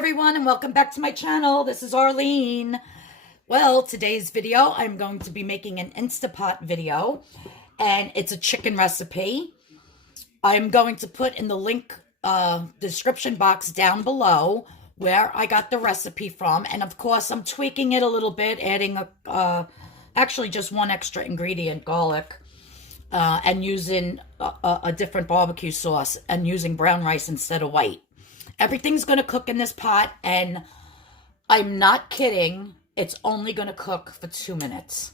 everyone, and welcome back to my channel. This is Arlene. Well, today's video, I'm going to be making an Instapot video, and it's a chicken recipe. I'm going to put in the link description box down below where I got the recipe from, and of course I'm tweaking it a little bit, adding actually just one extra ingredient, garlic, and using a different barbecue sauce and using brown rice instead of white. Everything's going to cook in this pot, and I'm not kidding, it's only going to cook for 2 minutes.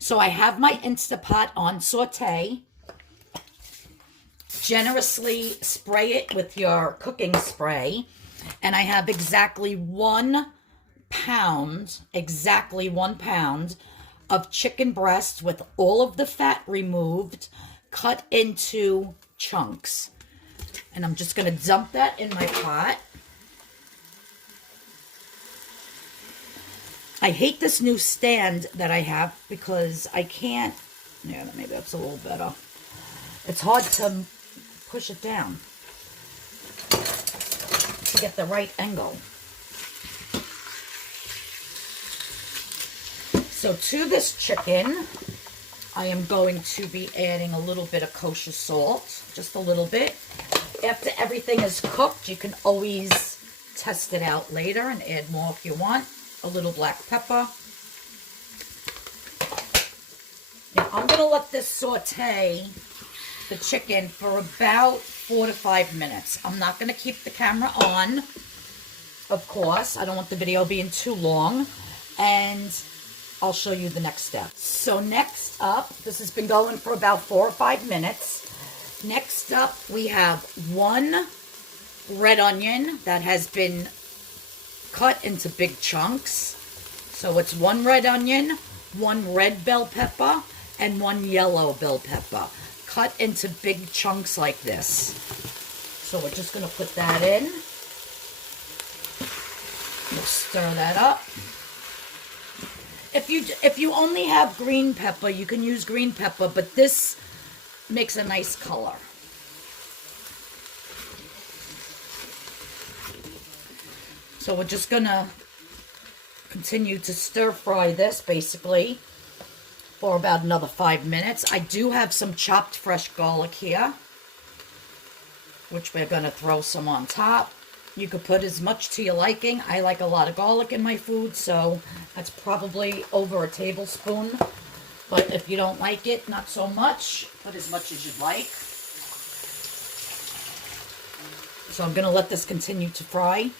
So I have my Instapot on saute. Generously spray it with your cooking spray, and I have exactly 1 pound, of chicken breast with all of the fat removed, cut into chunks. And I'm just going to dump that in my pot. I hate this new stand that I have because I can't, yeah, maybe that's a little better. It's hard to push it down to get the right angle. So to this chicken, I am going to be adding a little bit of kosher salt, just a little bit. After everything is cooked, you can always test it out later and add more if you want. A little black pepper. Now, I'm going to let this saute the chicken for about 4 to 5 minutes. I'm not going to keep the camera on, of course. I don't want the video being too long. And I'll show you the next step. So next up, this has been going for about 4 or 5 minutes. Next up, we have 1 red onion that has been cut into big chunks. So it's 1 red onion, 1 red bell pepper, and 1 yellow bell pepper, cut into big chunks like this. So we're just going to put that in. We'll stir that up. If you only have green pepper, you can use green pepper, but this makes a nice color. So we're just gonna continue to stir fry this basically for about another 5 minutes. I do have some chopped fresh garlic here, which we're gonna throw some on top. You could put as much to your liking. I like a lot of garlic in my food, so that's probably over a tablespoon. But if you don't like it, not so much. Put as much as you'd like. So I'm going to let this continue to fry.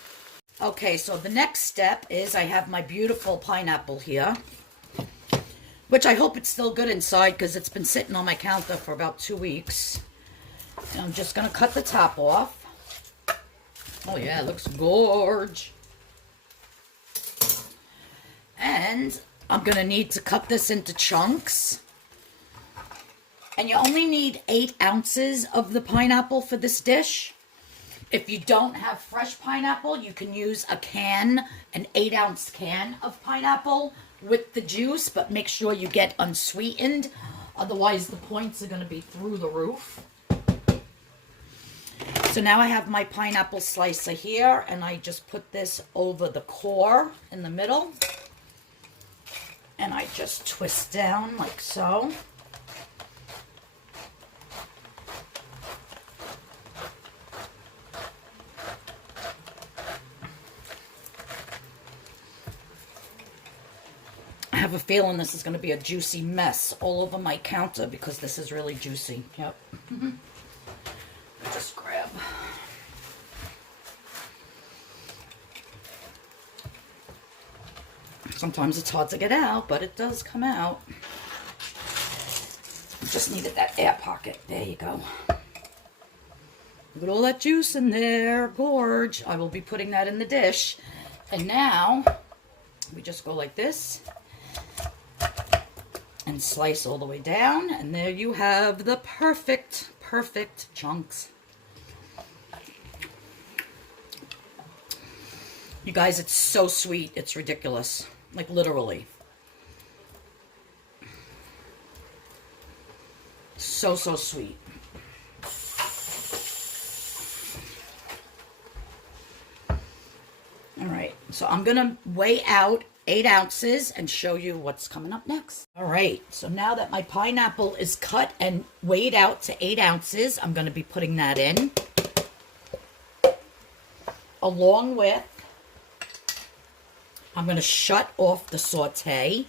Okay, so the next step is I have my beautiful pineapple here, which I hope it's still good inside because it's been sitting on my counter for about 2 weeks. And I'm just going to cut the top off. Oh yeah, it looks gorge. And I'm going to need to cut this into chunks. And you only need 8 ounces of the pineapple for this dish. If you don't have fresh pineapple, you can use a can, an 8-ounce can of pineapple with the juice, but make sure you get unsweetened. Otherwise, the points are going to be through the roof. So now I have my pineapple slicer here, and I just put this over the core in the middle. And I just twist down like so. I have a feeling this is going to be a juicy mess all over my counter because this is really juicy. Yep. Just grab. Sometimes it's hard to get out, but it does come out. Just needed that air pocket. There you go. Look at all that juice in there. Gorge. I will be putting that in the dish. And now, we just go like this. And slice all the way down. And there you have the perfect chunks. You guys, it's so sweet. It's ridiculous. Like, literally. So sweet. So I'm going to weigh out 8 ounces and show you what's coming up next. All right, so now that my pineapple is cut and weighed out to 8 ounces, I'm going to be putting that in. Along with, I'm going to shut off the saute.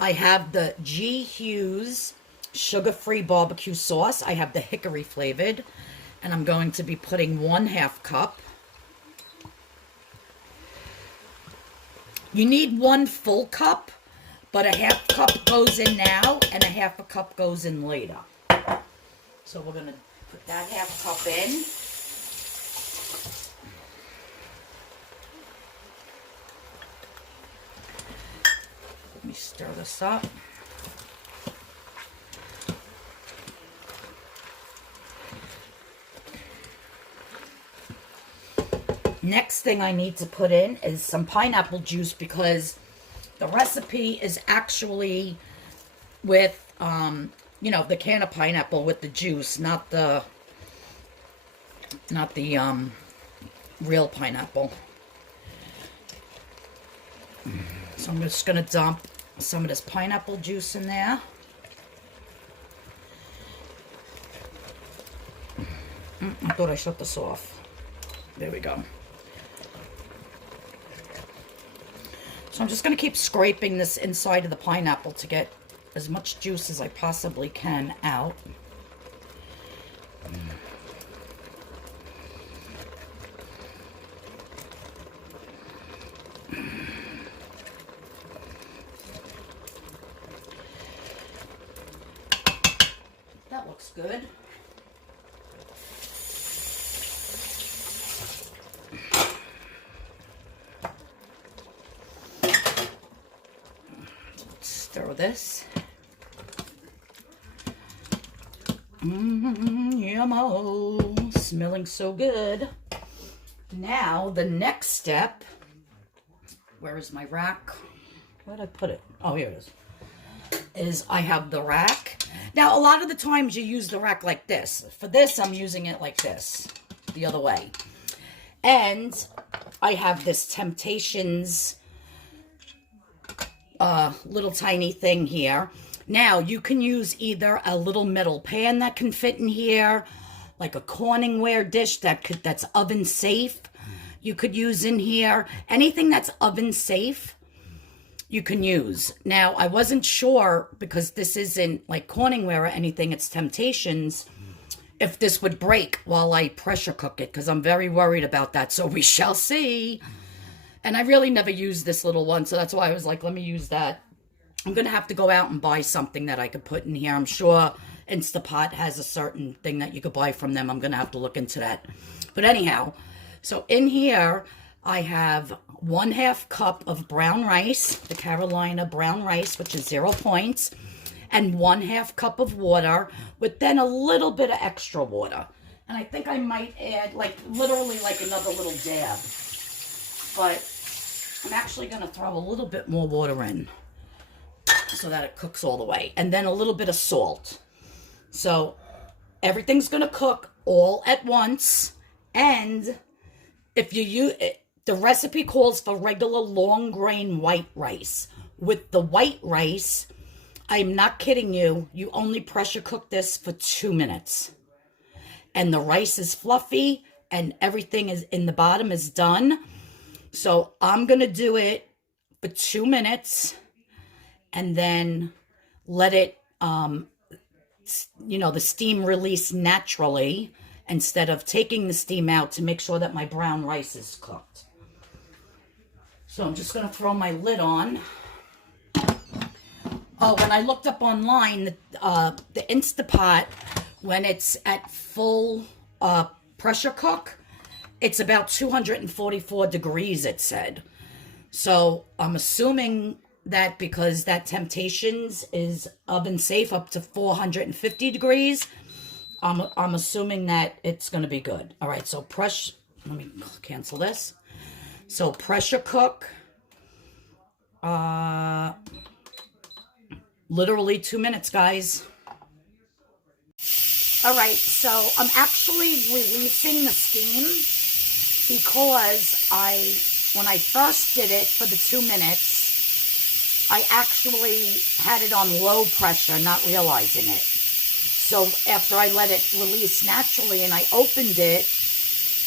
I have the Hughes sugar-free barbecue sauce. I have the hickory flavored, and I'm going to be putting 1/2 cup. You need 1 full cup, but a 1/2 cup goes in now and a 1/2 cup goes in later. So we're going to put that 1/2 cup in. Let me stir this up. Next thing I need to put in is some pineapple juice, because the recipe is actually with, you know, the can of pineapple with the juice, not the real pineapple. So I'm just going to dump some of this pineapple juice in there. I thought I shut this off. There we go. So I'm just going to keep scraping this inside of the pineapple to get as much juice as I possibly can out. That looks good. Stir this. Yummo. Smelling so good. Now, the next step. Where is my rack? Where did I put it? Oh, here it is I have the rack. Now, a lot of the times you use the rack like this. For this, I'm using it like this. The other way. And I have this Temptations little tiny thing here. Now, you can use either a little metal pan that can fit in here, like a Corningware dish that's oven safe. You could use in here. Anything that's oven safe, you can use. Now, I wasn't sure, because this isn't like Corningware or anything, it's Temptations, if this would break while I pressure cook it, because I'm very worried about that. So we shall see. And I really never used this little one, so that's why I was like, let me use that. I'm going to have to go out and buy something that I could put in here. I'm sure Instapot has a certain thing that you could buy from them. I'm going to have to look into that. But anyhow, so in here, I have 1/2 cup of brown rice, the Carolina brown rice, which is 0 points, and 1/2 cup of water, with then a little bit of extra water. And I think I might add, like, literally like another little dab. But I'm actually going to throw a little bit more water in so that it cooks all the way. And then a little bit of salt. So everything's going to cook all at once. And if you use it, the recipe calls for regular long grain white rice. With the white rice, I'm not kidding you, you only pressure cook this for 2 minutes. And the rice is fluffy and everything is in the bottom is done. So I'm going to do it for 2 minutes and then let it, you know, the steam release naturally instead of taking the steam out, to make sure that my brown rice is cooked. So I'm just going to throw my lid on. Oh, when I looked up online, the Instapot, when it's at full pressure cook, it's about 244 degrees, it said. So I'm assuming that because that Temptations is oven safe up to 450 degrees, I'm assuming that it's going to be good. All right, so let me cancel this. So pressure cook, literally 2 minutes, guys. All right, so I'm actually releasing the steam because I when I first did it for the 2 minutes, I actually had it on low pressure, not realizing it. So after I let it release naturally and I opened it,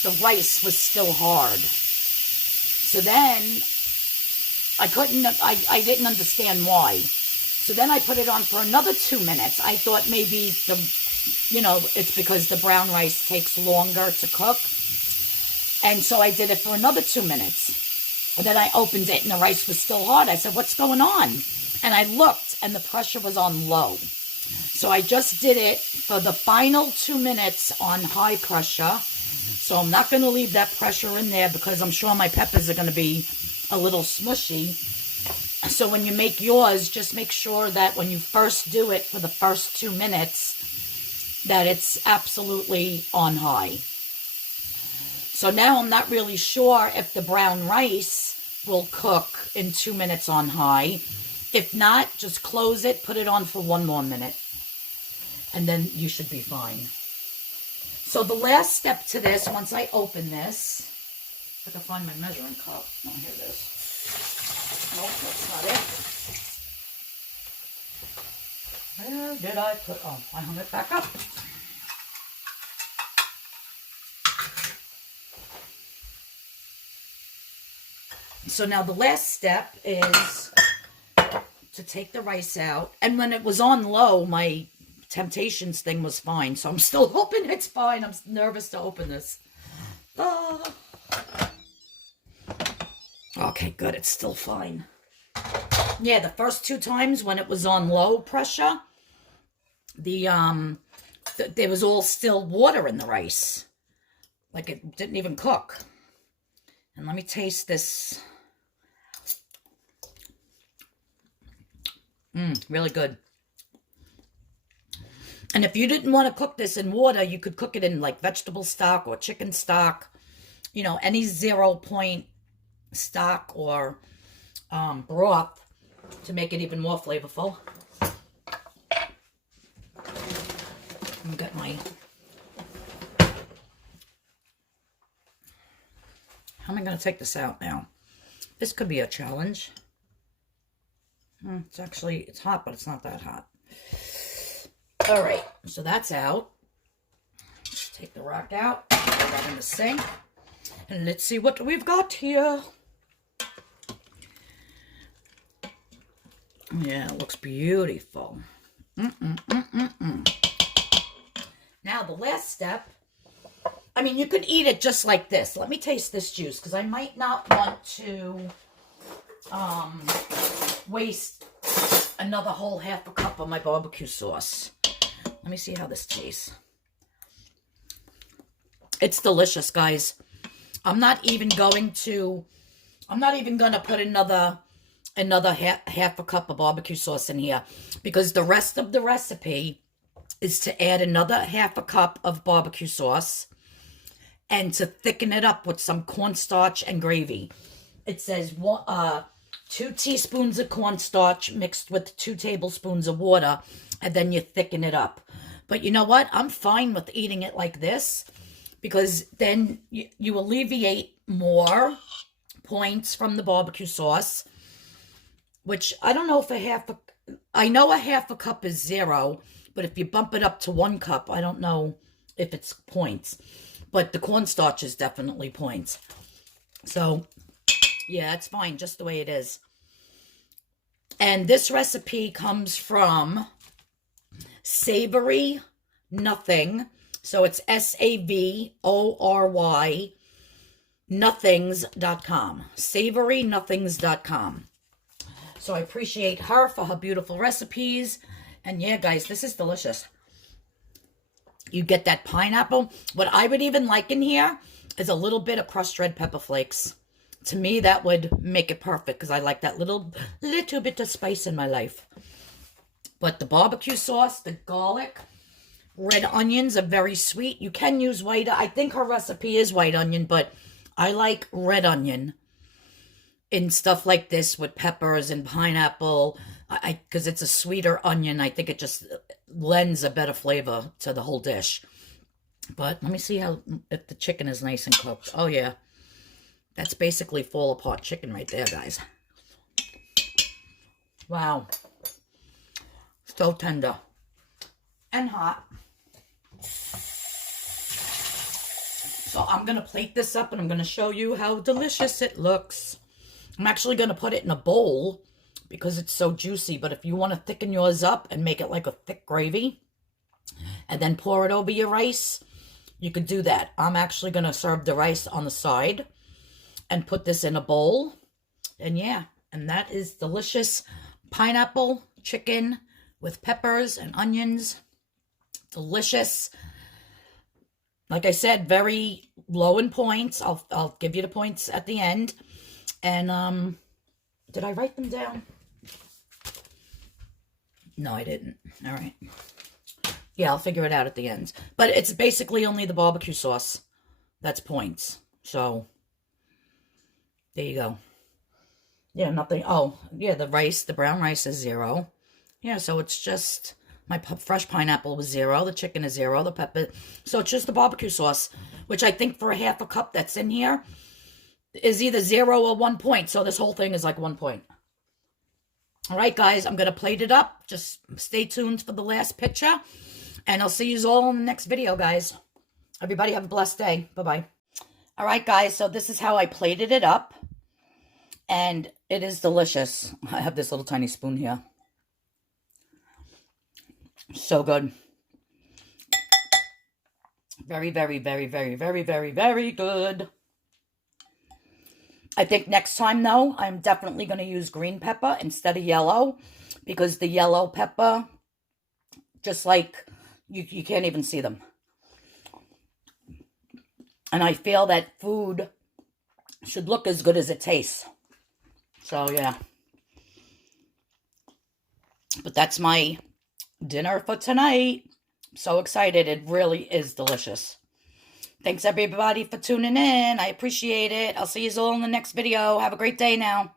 the rice was still hard. So then I didn't understand why. So then I put it on for another 2 minutes. I thought maybe it's because the brown rice takes longer to cook. And so I did it for another 2 minutes. And then I opened it and the rice was still hard. I said, what's going on? And I looked and the pressure was on low. So I just did it for the final 2 minutes on high pressure. So I'm not going to leave that pressure in there because I'm sure my peppers are going to be a little smushy. So when you make yours, just make sure that when you first do it for the first 2 minutes, that it's absolutely on high. So now I'm not really sure if the brown rice will cook in 2 minutes on high. If not, just close it, put it on for 1 more minute, and then you should be fine. So the last step to this, once I open this, if I can find my measuring cup. Oh, here it is. Nope, that's not it. Where did I put, oh, I hung it back up. So now the last step is to take the rice out. And when it was on low, my Temptations thing was fine. So I'm still hoping it's fine. I'm nervous to open this. Okay, good. It's still fine. Yeah, the first 2 times when it was on low pressure, there was all still water in the rice. Like it didn't even cook. And let me taste this. Really good. And if you didn't want to cook this in water, you could cook it in like vegetable stock or chicken stock. You know, any 0-point stock or broth to make it even more flavorful. I've got my... How am I going to take this out now? This could be a challenge. It's hot, but it's not that hot. All right, so that's out. Let's take the rock out, put that in the sink, and let's see what we've got here. Yeah, it looks beautiful. Now, the last step, I mean, you could eat it just like this. Let me taste this juice, because I might not want to waste another whole half a cup of my barbecue sauce. Let me see how this tastes. It's delicious, guys. I'm not even going to put another half a cup of barbecue sauce in here, because the rest of the recipe is to add another half a cup of barbecue sauce and to thicken it up with some cornstarch and gravy. It says 2 teaspoons of cornstarch mixed with 2 tablespoons of water, and then you thicken it up. But you know what? I'm fine with eating it like this, because then you alleviate more points from the barbecue sauce, which I don't know if I know a half a cup is 0, but if you bump it up to 1 cup, I don't know if it's points. But the cornstarch is definitely points. So, yeah, it's fine just the way it is. And this recipe comes from Savory Nothing. So it's SAVORY nothings.com. SavoryNothings.com. So I appreciate her for her beautiful recipes. And yeah, guys, this is delicious. You get that pineapple. What I would even like in here is a little bit of crushed red pepper flakes. To me, that would make it perfect, because I like that little bit of spice in my life. But the barbecue sauce, the garlic, red onions are very sweet. You can use white. I think her recipe is white onion, but I like red onion in stuff like this with peppers and pineapple. Because it's a sweeter onion. I think it just lends a better flavor to the whole dish. But let me see if the chicken is nice and cooked. Oh, yeah. That's basically fall apart chicken right there, guys. Wow. So tender. And hot. So I'm going to plate this up and I'm going to show you how delicious it looks. I'm actually going to put it in a bowl because it's so juicy. But if you want to thicken yours up and make it like a thick gravy and then pour it over your rice, you could do that. I'm actually going to serve the rice on the side and put this in a bowl. And yeah, and that is delicious pineapple chicken with peppers and onions. Delicious. Like I said, very low in points. I'll give you the points at the end. And did I write them down? No, I didn't. All right. Yeah, I'll figure it out at the end. But it's basically only the barbecue sauce that's points. So there you go. Yeah, nothing. Oh, yeah, the rice, the brown rice is 0. Yeah, so it's just my fresh pineapple was 0. The chicken is 0. The pepper. So it's just the barbecue sauce, which I think for a half a cup that's in here is either 0 or 1 point. So this whole thing is like 1 point. All right, guys, I'm going to plate it up. Just stay tuned for the last picture. And I'll see you all in the next video, guys. Everybody have a blessed day. Bye-bye. All right, guys, so this is how I plated it up. And it is delicious. I have this little tiny spoon here. So good. Very, very, very, very, very, very, very good. I think next time, though, I'm definitely going to use green pepper instead of yellow. Because the yellow pepper, just like, you can't even see them. And I feel that food should look as good as it tastes. So, yeah. But that's my dinner for tonight. I'm so excited. It really is delicious. Thanks, everybody, for tuning in. I appreciate it. I'll see you all in the next video. Have a great day now.